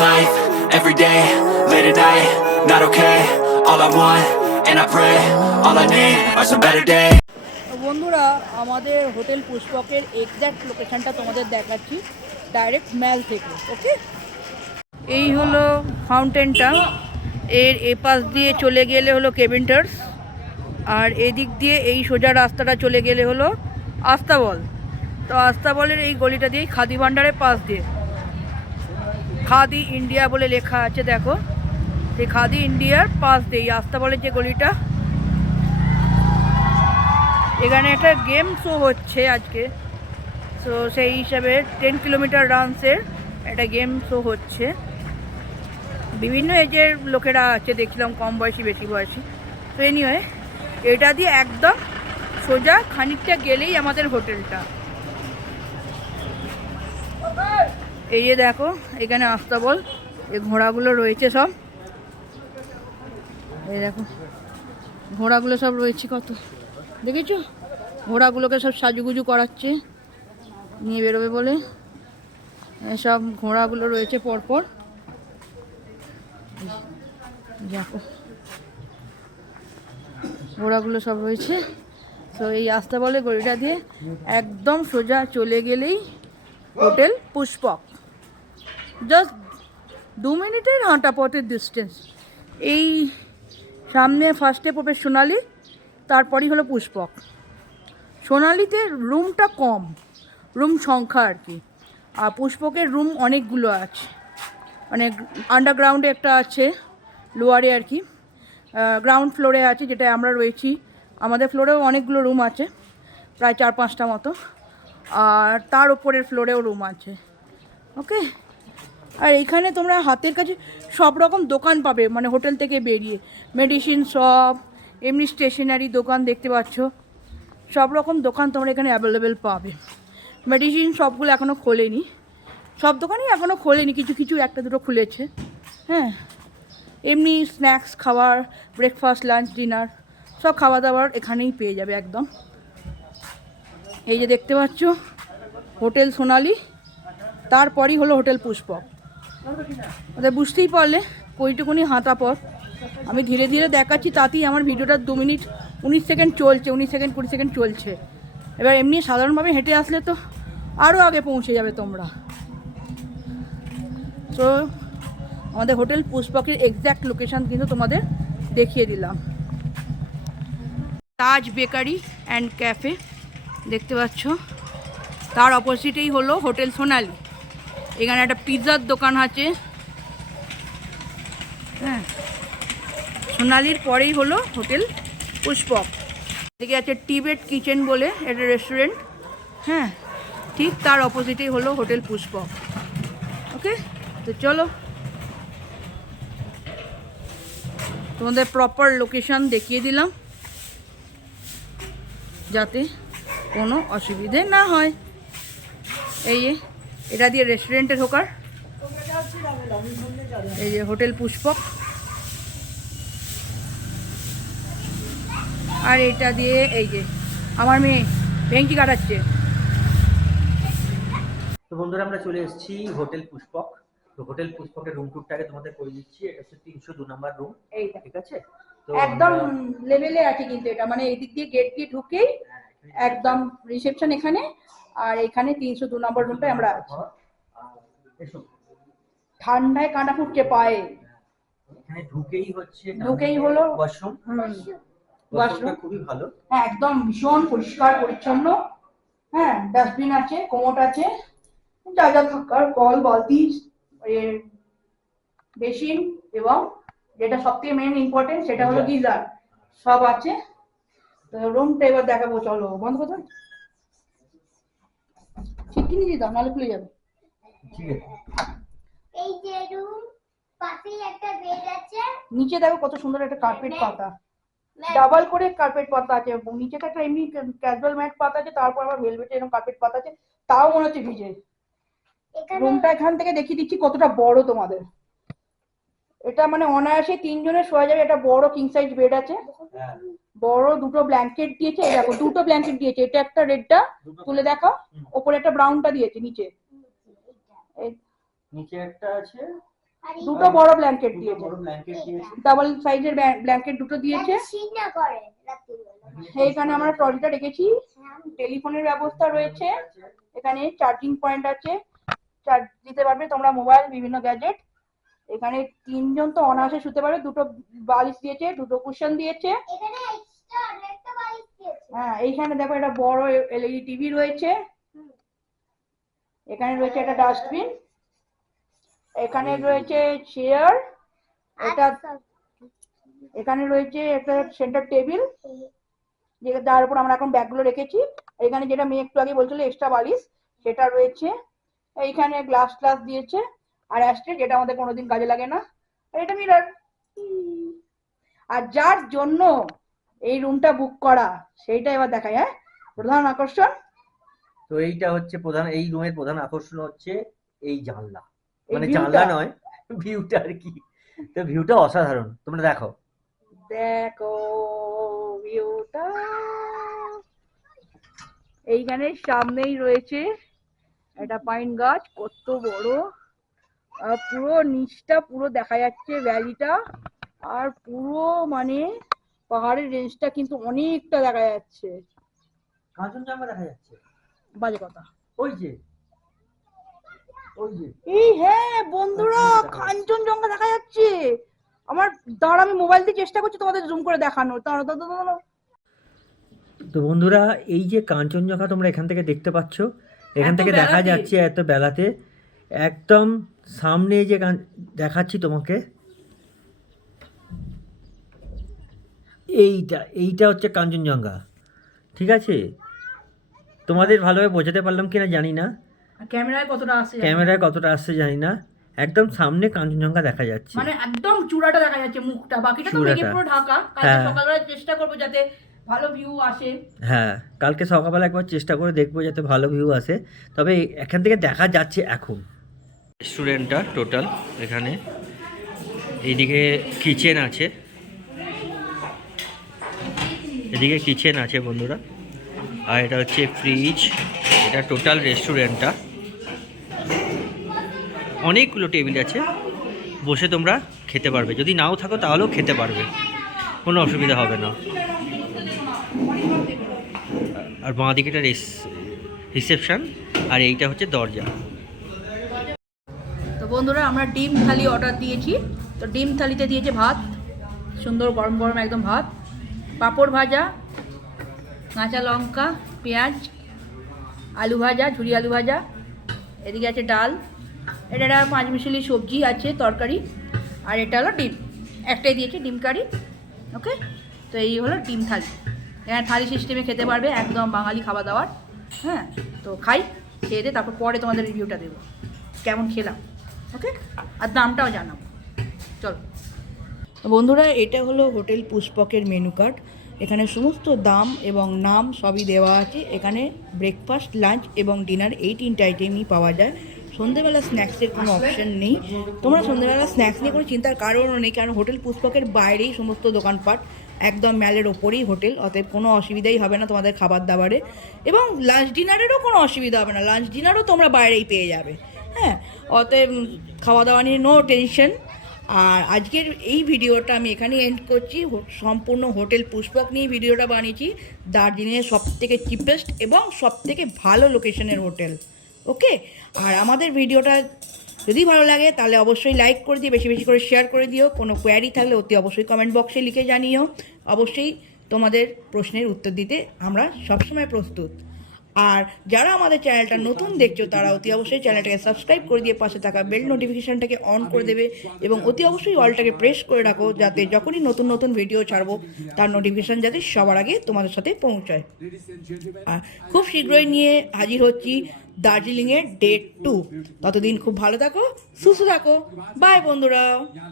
life, every day, late at night, not okay. All I want, and I pray, all I need are some better days. বন্ধুরা, আমাদের hotel পুষ্পকের exact লোকেশনটা তোমাদের দেখাচ্ছি direct ম্যাল থেকে। ওকে, এই হলো ফাউন্টেনটা, এর এপাশ দিয়ে চলে গেলে হলো কেভিন্টার্স, আর এদিক দিয়ে এই সোজা রাস্তাটা চলে গেলে হলো আস্তাবল। তো আস্তাবলের এই গলিটা দিয়েই খাদি ভাণ্ডারের পাশ দিয়ে খাদি ইন্ডিয়া বলে লেখা আছে, দেখো সেই খাদি ইন্ডিয়ার পাশ দিয়ে আস্তাবলের যে গলিটা, এখানে একটা গেম শো হচ্ছে আজকে। সো সেই হিসাবে 10 কিলোমিটার রানসের একটা গেম শো হচ্ছে। বিভিন্ন এজের লোকেরা আছে, দেখছিলাম কম বয়সী বেশি বয়সী। তো এনিওয়ে, এটা দিয়ে একদম সোজা খানিকটা গেলেই আমাদের হোটেলটা। এই যে দেখো, এখানে আস্তাবল, এই ঘোড়াগুলো রয়েছে সব। এই দেখো ঘোড়াগুলো সব রয়েছে, কত দেখেছো? ঘোড়াগুলোকে সব সাজুগুজু করাচ্ছে নিয়ে বেরোবে বলে। সব ঘোড়াগুলো রয়েছে পরপর, দেখো ঘোড়াগুলো সব রয়েছে। তো এই আস্তাবলে গলিটা দিয়ে একদম সোজা চলে গেলেই হোটেল পুষ্পক, জাস্ট 2 মিনিটের হাঁটা পথের ডিস্টেন্স। এই সামনে ফার্স্টে পড়বে সোনালি, তারপরই হলো পুষ্পক। সোনালিতে রুমটা কম, রুম সংখ্যা আর কি, আর পুষ্পকের রুম অনেকগুলো আছে, মানে আন্ডারগ্রাউন্ডে একটা আছে, লোয়ারে আর কি, গ্রাউন্ড ফ্লোরে আছে যেটা আমরা রয়েছি। আমাদের ফ্লোরেও অনেকগুলো রুম আছে, প্রায় 4-5টা মতো, আর তার ওপরের ফ্লোরেও রুম আছে। ওকে, আর এইখানে তোমরা হাতের কাছে সব রকম দোকান পাবে, মানে হোটেল থেকে বেরিয়ে মেডিসিন শপ, এমনি স্টেশনারি দোকান দেখতে পাচ্ছ, সব রকম দোকান তোমরা এখানে অ্যাভেলেবেল পাবে। মেডিসিন শপগুলো এখনও খোলেনি, সব দোকানই এখনও খোলেনি, কিছু কিছু একটা দুটো খুলেছে। হ্যাঁ, এমনি স্ন্যাক্স খাবার, ব্রেকফাস্ট, লাঞ্চ, ডিনার সব খাওয়া দাওয়ার এখানেই পেয়ে যাবে একদম। এই যে দেখতে পাচ্ছ হোটেল সোনালি, তারপরই হলো হোটেল পুষ্পক। ওদের বুঝতেই পারলে কইটুকুনি হাঁটা পথ। আমি ধীরে ধীরে দেখাচ্ছি, তাতেই আমার ভিডিওটা 2 মিনিট 19 সেকেন্ড চলছে, 19 সেকেন্ড 20 সেকেন্ড চলছে। এবার এমনি সাধারণভাবে হেঁটে আসলে তো আরও আগে পৌঁছে যাবে তোমরা। তো আমাদের হোটেল পুষ্পকের এক্স্যাক্ট লোকেশান কিন্তু তোমাদের দেখিয়ে দিলাম। তাজ বেকারি অ্যান্ড ক্যাফে দেখতে পাচ্ছ, তার অপোজিটেই হলো হোটেল সোনালি। এখানে একটা পিৎজার দোকান আছে। হ্যাঁ, সোনালির পরেই হলো হোটেল পুষ্পক। এদিকে আছে টিবেট কিচেন বলে একটা রেস্টুরেন্ট। হ্যাঁ, ঠিক তার অপোজিটেই হলো হোটেল পুষ্পক। ওকে, তো চলো তোমাদের প্রপার লোকেশন দেখিয়ে দিলাম যাতে কোনো অসুবিধে না হয়। এই যে এটা দিয়ে রেস্টুরেন্টে ঢোকার, এই যে হোটেল পুষ্পক, আর এটা দিয়ে এই যে আমার মেয়ে ভেঙ্কি কাটাচ্ছে। তো বন্ধুরা, আমরা চলে এসেছি হোটেল পুষ্পক। তো হোটেল পুষ্পকের রুম টুরটাকে তোমাদের করে দিচ্ছি। এটা হচ্ছে 302 নম্বর রুম, ঠিক আছে? তো একদম লেভেলে আছে কিন্তু এটা, মানে এই দিক দিয়ে গেট দিয়ে ঢুকেই একদম রিসেপশন এখানে, আর এখানে 302 নম্বর রুমটায় আমরা আছি। ঠান্ডায় কাঁটা ফুটছে পায়ে। এখানে ঢুকেই হলো ওয়াশরুম। ওয়াশরুমটা খুবই ভালো, হ্যাঁ, একদম ভীষণ পরিষ্কার পরিচ্ছন্ন। হ্যাঁ, ডাস্টবিন আছে, কোমোট আছে, যা যা থাকার, কল, বালতি, বেসিন, এবং যেটা সবথেকে মেন ইম্পর্টেন্ট সেটা হলো গিজার, সব আছে। তো রুমটা এবার দেখাবো, চলো। বন্ধ করো, ঠিক নিয়ে দাও, নাহলে খুলে যাবে। ঠিক আছে, এই যে রুম, পাশেই একটা বেড আছে। নিচে দেখো কত সুন্দর একটা কার্পেট পাতা, ডাবল করে কার্পেট পাতা আছে, এবং নিচেটা একটা এমনি ক্যাজুয়াল ম্যাট পাতা আছে, তারপর আবার ভেলভেটের এরকম কার্পেট পাতা আছে, তাও মনে হচ্ছে ভিজে। রুমটা এখান থেকে দেখিয়ে দিচ্ছি কতটা বড় তোমাদের। এটা মানে অনায়াসে 3 জনের শোয়া যাবে। এটা বড় কিং সাইজ বেড আছে, বড় দুটো ব্ল্যাঙ্কেট দিয়েছে। এই দেখো দুটো ব্ল্যাঙ্কেট দিয়েছে, এটা একটা রেডটা তুলে দেখাও, ওপরে একটা ব্রাউনটা দিয়েছে, নিচে নিচে একটা আছে, আর এই দুটো বড় ব্ল্যাঙ্কেট দিয়েছে, বড় ব্ল্যাঙ্কেট দিয়েছে। ডাবল সাইজের ব্ল্যাঙ্কেট দুটো দিয়েছে। ছিনা করে রাত্রিবেলা। এইখানে আমরা ট্রলিটা রেখেছি, টেলিফোনের ব্যবস্থা রয়েছে, এখানে চার্জিং পয়েন্ট আছে, চার্জ দিতে পারবে তোমরা মোবাইল, বিভিন্ন গ্যাজেট। এখানে 3 জন তো অনায়াসে শুতে পারবে, দুটো বালিশ দিয়েছে, দুটো কুশন দিয়েছে। এখানে এক্সট্রা আরেকটা বালিশ দিয়েছে। হ্যাঁ, এইখানে দেখো একটা বড় এলইডি টিভি রয়েছে, এখানে রয়েছে একটা ডাস্টবিন, এখানে রয়েছে চেয়ার, এটা এখানে রয়েছে একটা সেন্টার টেবিল যার উপর আমরা এখন ব্যাগগুলো রেখেছি। এখানে যেটা মেয়ে একটু আগে বলছিল এক্সট্রা বালিশ, সেটা রয়েছে। এইখানে গ্লাস দিয়েছে আর অ্যাস্ট্রে, যেটা আমাদের কোনোদিন কাজে লাগে না। আর এটা মিরর। আর যার জন্য এই রুমটা বুক করা সেইটা এবার দেখাই। হ্যাঁ, প্রধান আকর্ষণ তো এইটা হচ্ছে এই রুমের প্রধান আকর্ষণ হচ্ছে এই জানলা, এই মানে ভিউটা। জানলা নয়, ভিউটা আর কি। তো ভিউটা অসাধারণ, তোমরা দেখো। দেখো ভিউটা, এইখানে সামনেই রয়েছে একটা পাইন গাছ, কত বড়, আর পুরো নিচটা পুরো দেখা যাচ্ছে ভ্যালিটা, আর পুরো মানে পাহাড়ের রেঞ্জটা কিন্তু অনেকটা দেখা যাচ্ছে। কাঞ্চনজঙ্ঘা দেখা যাচ্ছে, বাজে কথা। ওই যে এই হ্যাঁ বন্ধুরা, কাঞ্চনজঙ্ঘা দেখা যাচ্ছে। আমার দাঁড়া, আমি মোবাইল দিয়ে চেষ্টা করছি তোমাদের জুম করে দেখানো। দাঁড়া। তো বন্ধুরা, এই যে কাঞ্চনজঙ্ঘা তোমরা এখান থেকে দেখতে পাচ্ছ, এখান এত থেকে দেখা বেলাতে? যাচ্ছে এত বেলাতে, একদম সামনে যে দেখাচ্ছি তোমাকে, এইটা হচ্ছে কাঞ্চনজঙ্ঘা। ঠিক আছে, তোমাদের ভালোভাবে বোঝাতে পারলাম কিনা জানি না, ক্যামেরায় কতটা আসছে জানি না। ক্যামেরায় কতটা আসছে জানি না, একদম সামনে কাঞ্চনজঙ্ঘা দেখা যাচ্ছে। মানে একদম চূড়াটা দেখা যাচ্ছে, মুখটা, বাকিটা তো চূড়াটা। মেঘে পুরো ঢাকা। কালকে হ্যাঁ। সকালবেলা চেষ্টা করবো যাতে ভালো ভিউ আসে। হ্যাঁ, কালকে সকালবেলা একবার চেষ্টা করে দেখবো যাতে ভালো ভিউ আসে। তবে এখান থেকে দেখা যাচ্ছে এখন রেস্টুরেন্টটা টোটাল। এখানে এইদিকে কিচেন আছে, এদিকে কিচেন আছে বন্ধুরা, আর এটা হচ্ছে ফ্রিজ। এটা টোটাল রেস্টুরেন্টটা, অনেকগুলো টেবিল আছে, বসে তোমরা খেতে পারবে। যদি নাও থাকো তাহলেও খেতে পারবে, কোনো অসুবিধা হবে না। আর বাঁ দিকেটা রিসেপশন, আর এইটা হচ্ছে দরজা। তো বন্ধুরা, আমরা ডিম থালি অর্ডার দিয়েছি। তো ডিম থালিতে দিয়েছে ভাত, সুন্দর গরম গরম একদম ভাত, পাঁপড় ভাজা, কাঁচা লঙ্কা, পেঁয়াজ, আলু ভাজা, ঝুরি আলু ভাজা, এদিকে আছে ডাল, এটা একটা 5 মিশালি সবজি আছে, তরকারি, আর এটা হলো ডিম, একটাই দিয়েছে ডিম কারি। ওকে, তো এই হলো ডিম থালি। এখানে থালি সিস্টেমে খেতে পারবে, একদম বাঙালি খাবার দাবার। হ্যাঁ, তো খাই, খেয়ে দিয়ে তারপর পরে তোমাদের রিভিউটা দেবো কেমন খেলাম। ওকে, আর দামটাও জানাবো। চলো বন্ধুরা, এটা হলো হোটেল পুষ্পকের মেনু কার্ড। এখানে সমস্ত দাম এবং নাম সবই দেওয়া আছে। এখানে ব্রেকফাস্ট, লাঞ্চ এবং ডিনার এই 3টে আইটেমই পাওয়া যায়। সন্ধ্যেবেলা স্ন্যাক্সের কোনো অপশন নেই। তোমরা সন্ধ্যেবেলা স্ন্যাক্স নিয়ে কোনো চিন্তার কারণও নেই, কারণ হোটেল পুষ্পকের বাইরেই সমস্ত দোকানপাট, একদম ম্যালের ওপরেই হোটেল, অতএব কোনো অসুবিধাই হবে না তোমাদের খাবার দাবারে। এবং লাঞ্চ ডিনারেরও কোনো অসুবিধা হবে না, লাঞ্চ ডিনারও তোমরা বাইরেই পেয়ে যাবে। হ্যাঁ, অতএব খাওয়া দাওয়া নিয়ে নো টেনশন। আর আজকের এই ভিডিওটা আমি এখানেই এন্ড করছি। সম্পূর্ণ হোটেল পুষ্পক নিয়ে ভিডিওটা বানিয়েছি, দার্জিলিংয়ের সবথেকে চিপেস্ট এবং সবথেকে ভালো লোকেশনের হোটেল। ওকে, আর আমাদের ভিডিওটা যদি ভালো লাগে তাহলে অবশ্যই লাইক করে দিও, বেশি বেশি করে শেয়ার করে দিও। কোনো কোয়ারি থাকলে অতি অবশ্যই কমেন্ট বক্সে লিখে জানিও। অবশ্যই তোমাদের প্রশ্নের উত্তর দিতে আমরা সবসময় প্রস্তুত। আর যারা আমাদের চ্যানেলটা নতুন দেখছো তারা অতি অবশ্যই চ্যানেলটাকে সাবস্ক্রাইব করে দিয়ে পাশে থাকা বেল নোটিফিকেশানটাকে অন করে দেবে, এবং অতি অবশ্যই অলটাকে প্রেস করে রাখো, যাতে যখনই নতুন নতুন ভিডিও ছাড়বো তার নোটিফিকেশান যাতে সবার আগে তোমাদের সাথে পৌঁছায়। আর খুব শীঘ্রই নিয়ে হাজির হচ্ছি দার্জিলিংয়ের ডে 2। ততদিন খুব ভালো থাকো, সুস্থ থাকো। বাই বন্ধুরা।